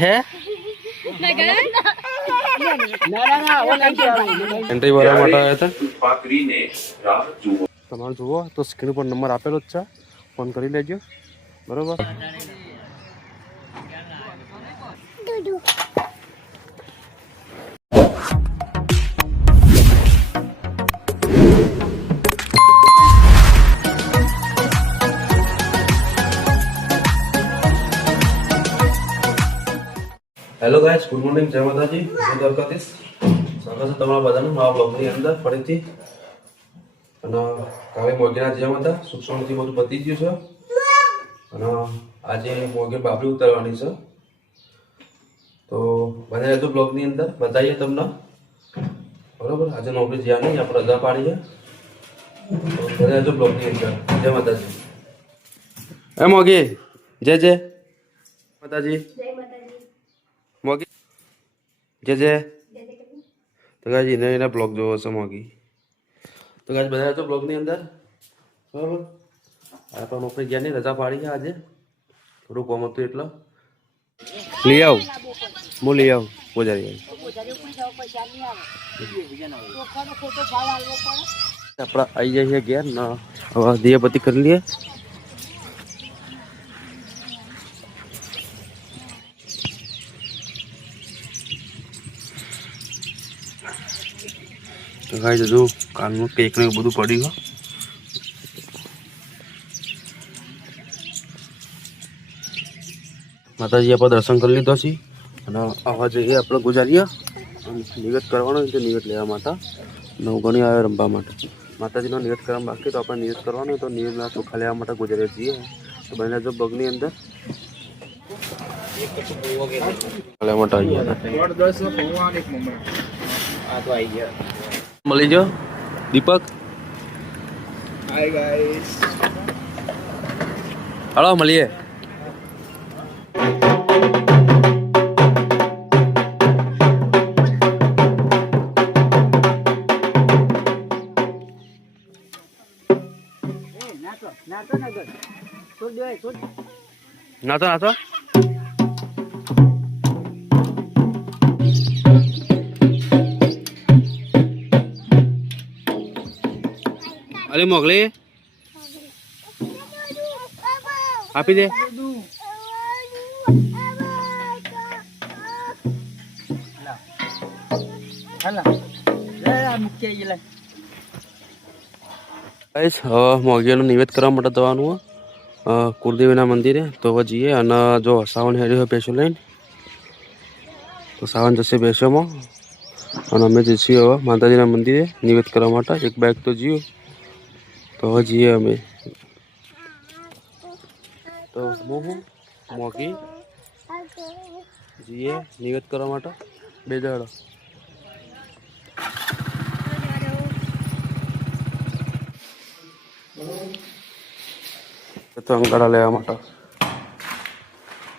હે એન્ટ્રી ભરવા માટે આવ્યા હતા તમારે જુઓ તો સ્ક્રીન પર નંબર આપેલો જ છે ફોન કરી લેજો બરોબર હેલો ગાઈસ ગુડ મોર્નિંગ જય માતાજી હું દ્વારકાધીશ સ્વાગત છે તમારા બધાનું નવા બ્લોગની અંદર ફરીથી અને કાલે મોગીના જેમ હતા સુખ શાંતિ બધું પતી ગયું છે અને આજે મોગી બાબરી ઉતારવાની છે તો બધા રહેજો બ્લોગની અંદર બતાવીએ તમને બરોબર આજે નોકરી જ્યાં નહીં આપણે રજા પાડીએ તો બધા રહેજો બ્લોગની અંદર જય માતાજી એ મોગી જય જય માતાજી મોગી જે જે તો ગાજી એના બ્લોગ જોવો છે મોગી તો ગાજી બધા તો બ્લોગની અંદર બરાબર આપણે નોકરી ગયા નહીં રજા પાડી આજે થોડું કોમ હતું એટલે લઈ આવું હું લઈ આવું પોજારી આપણે આવી જાય છે ઘેર ને હવે દિયાબત્તી કરી લઈએ તો ગાઈસ જો કાનનું કેક ને બધું પડ્યું માતાજી આપણે દર્શન કરી લીધો છે અને આવા જઈએ આપણે ગુજારીએ નિવેદ કરવાનો છે નિવેદ લેવા માટે નવગણી આવે રમવા માટે માતાજીનો નિવેદ કરવા બાકી તો આપણે નિવેદ કરવાનો તો નિવેદના ચોખા લેવા માટે ગુજારીએ જઈએ તો બને જો બગની અંદર લેવા માટે આવી મળી જો દીપક હાય ગાઈસ હાલો મળીએ નાતો નાતો અરે મોગલી આપી દે મોગીનું નિવેદ કરવા માટે જવાનું કુળદેવીના મંદિરે તો હવે જઈએ અને જો સાવન હેડ્યો હોય પેશો લઈને તો સાવન જશે પેશોમાં અને અમે જઈશું હવે માતાજીના મંદિરે નિવેદ કરવા માટે એક બાઇક તો જીવ તો હવે જઈએ અમે તો હું મોગી જઈએ નિવેદ કરવા માટે બે દાડો તો અંગાડા લેવા માટે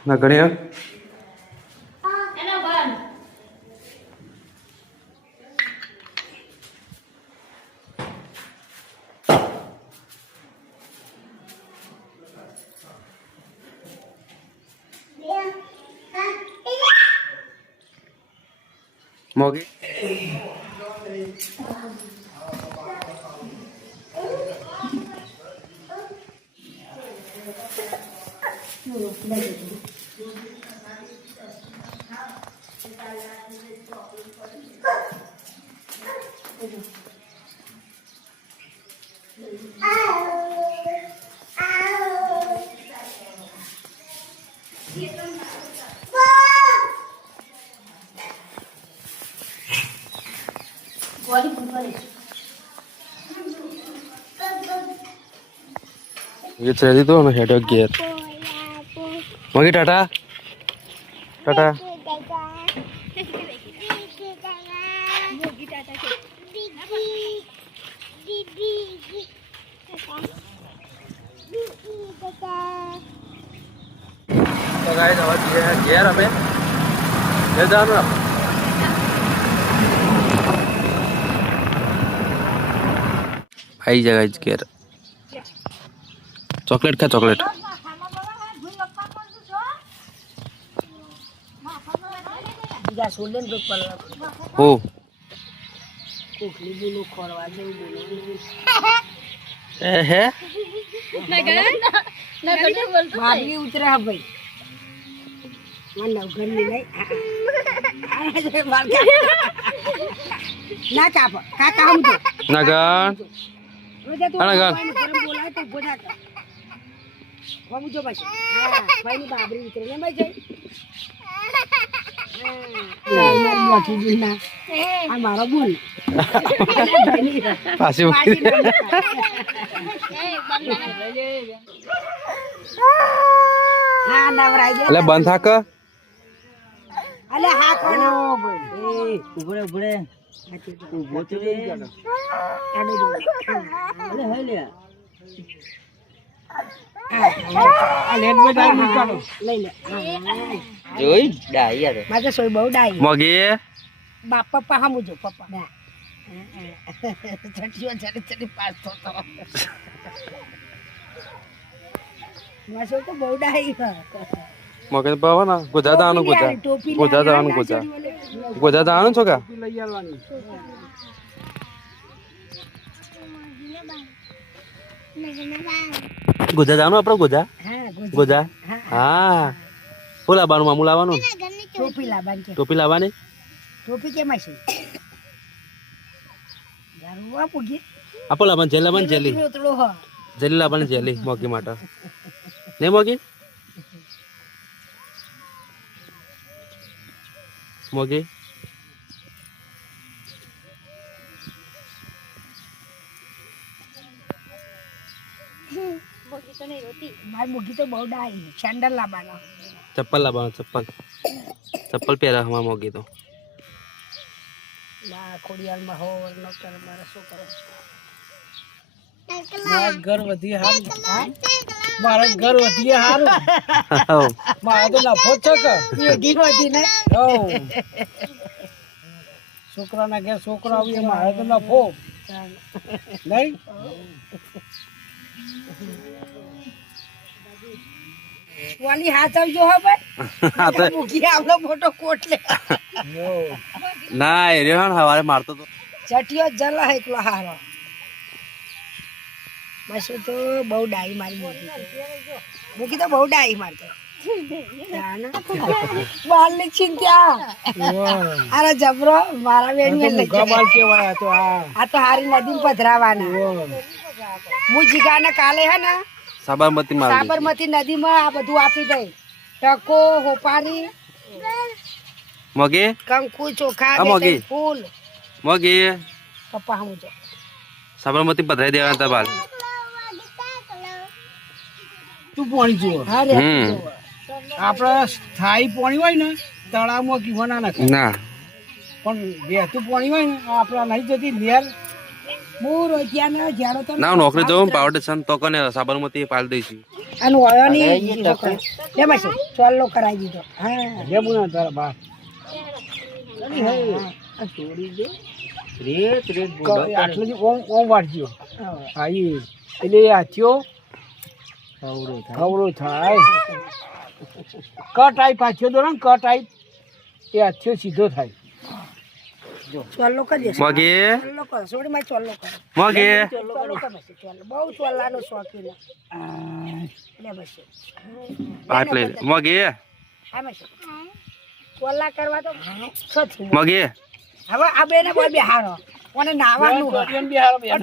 ના ગણ્યા મોગી ये चली तो ना हेड गियर मगी टाटा टाटा तो गाइस आवाज गियर हमें ले जाना आई जगह गियर चॉकलेट खा चॉकलेट જા સોલે ને પર હો કોકલી બોલો ખોરવા જેવું બોલો હે બાબરી ઉતરે હા ભાઈ મને ઘર ની નહીં ના કાપ કાકા હમ તો નગન બોલાય તો બોલા હું જો બસ હા ભાઈ ની બાબરી ઉતરે ને ભાઈ જઈ મોટી બુના આ મારો બોલ પાછું હા નવરાઈ દે એટલે બંધ થાક અલે હા કોનો એ ઉભરે ઉભરે ઉભો તો રે આને જો અરે હે લે આ લેટ મે ડાઈ નીકાળો લઈ લે જોઈ ડાઈ યાર માજે સોય બહુ ડાઈ મોગી બાપ પપ્પા હમુ જો પપ્પા ના ચટીઓ ચડી પાસ તો માસો તો બહુ ડાઈ મોગે બાવા ના ગુજા દાવાનું ગુજા દાવાનું ગુજા દાવાનું છો કા લઈ આવવાની ગુજા દાવાનું આપણો ગુજા હા ગુજા હા ફૂલ લાવવાનું મામું લાવવાનું ટોપી લાવવાની કે ટોપી લાવવાની ટોપી કેમ હશે યાર આપો કે આપો લાવવાનું જેલી લાવવાની જેલી રોતડો હો જેલી લાવવાની જેલી મોગી માટે ને મોગી મોગી મારી મુગી તો બહુ ડાઈ સેન્ડલ લાવવાનો ચપ્પલ લાવવાનું ચપ્પલ પહેરા હમણાં મોગી તો ના ખોડિયાલમાં હો ન કર મારા છોકરો મારા ઘર વધી હારું મારા ઘર વધી હારું મારા તો નફો છે કે એ ગીરવાથી ને હો છોકરાના ઘેર છોકરો આવી મારે તો નફો નહીં વાલી હાથ આવજો હો ભાઈ મુગી આવલો મોટો કોટ લે ના એ રહ્યો ને હવારે મારતો તો ચટિયો જલા એકલો હારો માસુ તો બહુ ડાઈ મારી મુગી તો બહુ ડાઈ મારતો બાલ ની ચિંતા અરે જબરો મારા બેન ને લઈ ગમાલ કેવાય તો આ તો હારી નદી પધરાવાના હું જીગાને કાલે હે ને સાબરમતી માર સાબરમતી નદીમાં આ બધું આપી દઈ ટકો હોપારી મોગી કંકુ ચોખા આ મોગી. ફૂલ મોગી પપ્પા હમ જો સાબરમતી પધરાઈ દેવાના તા બાલ તું પાણી જો હા રે આપડે સ્થાયી પાણી હોય ને તળાવમાં કીવા ના નાખે ના પણ વહેતું પાણી હોય ને આપડા નહીં જતી લેર હું રોજ્યા ને જાડો તો ના નોકરી જવું પાવડે સન તો કને સાબરમતી પાલ દઈશું અને ઓયો ની એ બસ ચોલ્લો કરાવી દીધો હા લે મુના તારા બા છોડી દે રેત રેત આટલું જ ઓમ વાળજો આઈ એટલે આ થયો ખવડો થાય કટ આઈ પાછો દો ને કટ આઈ એ આથ્યો સીધો થાય ચોલ્લો કરી દેશે મોગી ચોલ્લો કરો સોડી માં ચોલ્લો કરો મોગી ચોલ્લો કરે છે ચોલ્લો બહુ ચોલ્લાનો શોખીન લે બસ આટલે મોગી હા બસ ચોલ્લા કરવા તો સથી મોગી હવે આ બેને બોલ હારો કોને નાવાનું હોય બેન બિહારો બેન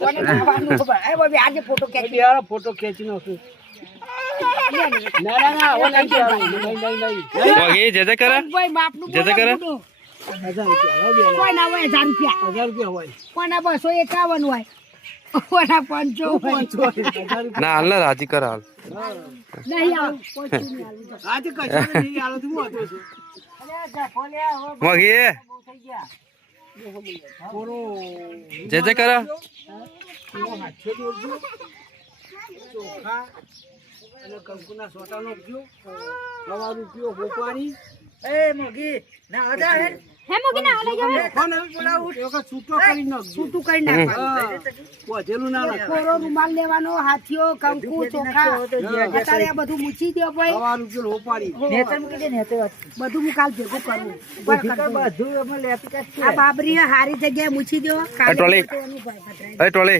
કોને નાવાનું ખબર એ બોલ આજે ફોટો ખેંચી બિહારો ફોટો ખેંચી નાખું ના ના ના હવે નહીં બિહારો. નહીં નહીં મોગી જે જે કરે ભાઈ બાપનું જે તે કરે? બોલો. 1000 રૂપિયા હવે બેન કોઈ ના હોય 1000 રૂપિયા 1000 રૂપિયા હોય કોના 251 હોય કોના 500 હોય 1000 રૂપિયા ના હાલ ને રાજી કર હાલ નહીં આવું પોચું નહીં આવું આજે કશું નહીં આલો તો હું હતો છું અરે ગફો લે હવે મોગી બહુ થઈ ગયા થોડો જે જે કરે હાથે દોરજો ચોખા અને કંકુના સોટા નાખજો 1 રૂપિયો હોપારી એ મોગી ના હદા હે હે મોગી ના લઈ જાવ ફોન હવે બોલાવું તો કે છૂટો કરી નાખજો છૂટું કરી નાખવાનું વધેલું ના નાખ કોરો રૂમાલ લેવાનો હાથીઓ કંકુ ચોખા અત્યારે આ બધું મૂકી દો ભાઈ સવા રૂપિયા હોપારી બધું હું કાલ ભેગું કરું ઉપર કરજો. બધું અમે લેતી કાઢી આ બાબરી હારી જગ્યાએ મૂકી દો કાલે ટ્રોલી. એનું ભાઈ પતરાઈ અરે ટોલે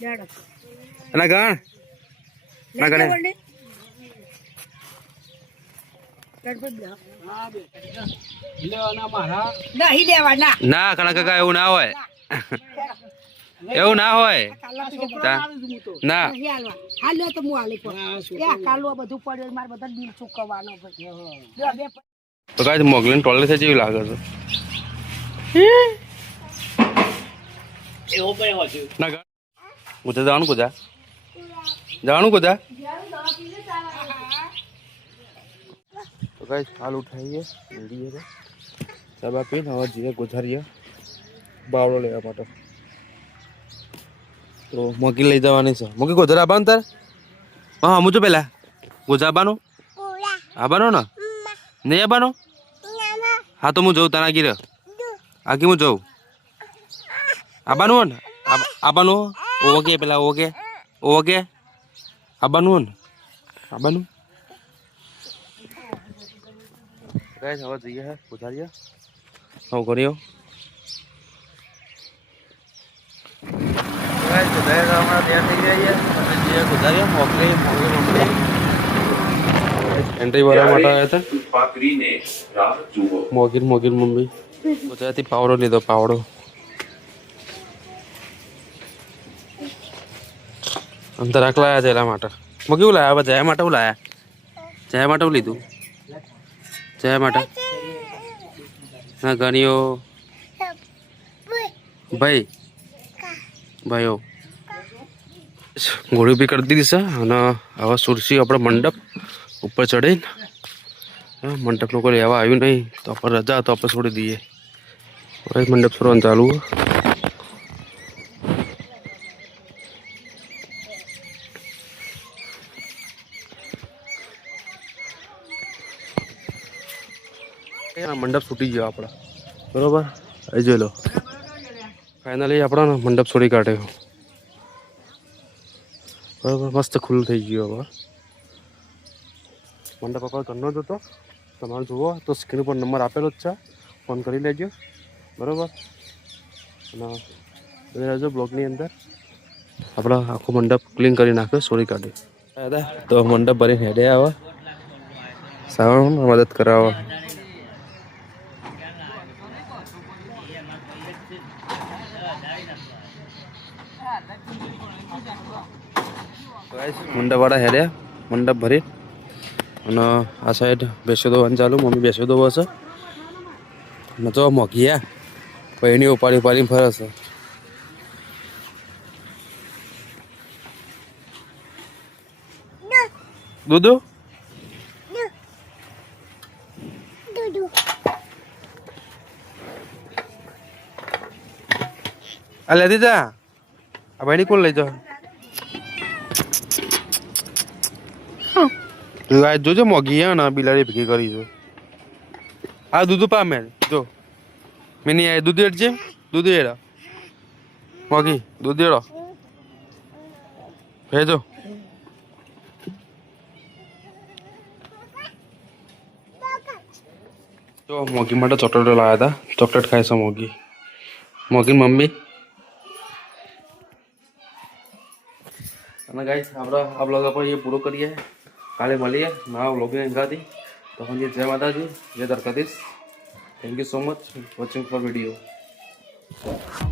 દેડો. અને ગણ ના ગણે. બોલને. ગણપત લો. લેવાના મારા નહીં દેવાના ના કણા કાકા એવું ના હોય એવું ના હોય કાલા પીછે તા. ના નહીં હાલવા. હાલ લ્યો તો હું હાલી પડું. એ આ કાલું આ બધું પડ્યું મારે બધા બિલ ચૂકવવાનો ભાઈ લ્યો, બે તો કાંઈ મોગલીને ટોલે થઈ જેવી લાગે છે ના ગણ ગુજા જવાનું ગુજા જવાનું ગુજા તો કાંઈ હાલ ઉઠાવીએ રેડીએ ચા બા પીને હવે જઈએ ગુજારીએ બાવડો લેવા માટે તો મોગી લઈ જવાની છે મોગી ગોધરા આવવાનું તાર હા હું છું પેલા ગોધરા આવવાનું આવવાનું ને નહીં આવવાનું હા તો હું જઉં તને આગી આગી હું જઉં આવવાનું હો ને આવવાનું ઓકે પેલા ઓકે ઓકે આવવાનું હો ને આવવાનું ગાઈસ હવે જઈએ હે ગુજારીએ હવે કર્યો ગાઈસ બધાય હમણાં તૈયાર થઈ ગયા છે અને જે ગુજારીએ મોકલી એન્ટ્રી વાળા માટે આવ્યા હતા મોગીર મમ્મી ગુજરાતી પાવડો લીધો પાવડો અંતર લાયા છે એના માટે મોગી એવું લાયા જયા માટે હું લાયા જયા માટે હું લીધું જયા માટે હા ગણીઓ ભાઈ ભાઈઓ ગોળી બી કરી દીધી છે અને હવે સુરસી આપણે મંડપ ઉપર ચડીને મંડપ લોકો લેવા આવ્યું નહીં તો આપણે રજા તો આપણે છોડી દઈએ હવે મંડપ છોડવાનું ચાલુ મંડપ છૂટી ગયો આપણા બરોબર અહીં જોઈ લો ફાઇનલી આપણો મંડપ છોડી કાઢ્યો બરોબર મસ્ત ખુલ્લું થઈ ગયું હવે મંડપ આપણે ઘરનો જ હતો તમારે જુઓ તો સ્ક્રીન પર નંબર આપેલો જ છે ફોન કરી લેજો બરાબર અને રહેજો બ્લોગની અંદર આપણે આખો મંડપ ક્લીન કરી નાખ્યો સોરી કાઢી દાદા તો મંડપ ભરીને હેડે આવે સાવણ મદદ કરાવો મંડપવાળા હેડ્યા મંડપ ભરી અને આ સાઈડ બેસો દોવાનું ચાલુ મમ્મી બેસો દો હશે અને તો મોઘિયા પૈણી ઉપાડીને ફરે છે દૂધુ આ લેતી જા આ ભાઈની કોણ લઈ જાઓ ગાય જોજો મોગી હે ને બિલાડી ભેગી કરી છે આ દૂધ પામે જો મિની આ દૂધ એડજે દૂધ એડા મોગી દૂધ એડો ભેજો જો મોગી માટે ચોકલેટો લાવ્યા હતા ચોકલેટ ખાય છે મોગી મમ્મી અને ગાઈસ આપણે આ બ્લોગ આપણે એ પૂરો કરીએ કાલે મળીએ નવા બ્લોગની અંગાથી તો જય માતાજી જય Dwarkadhish thank you so much watching four video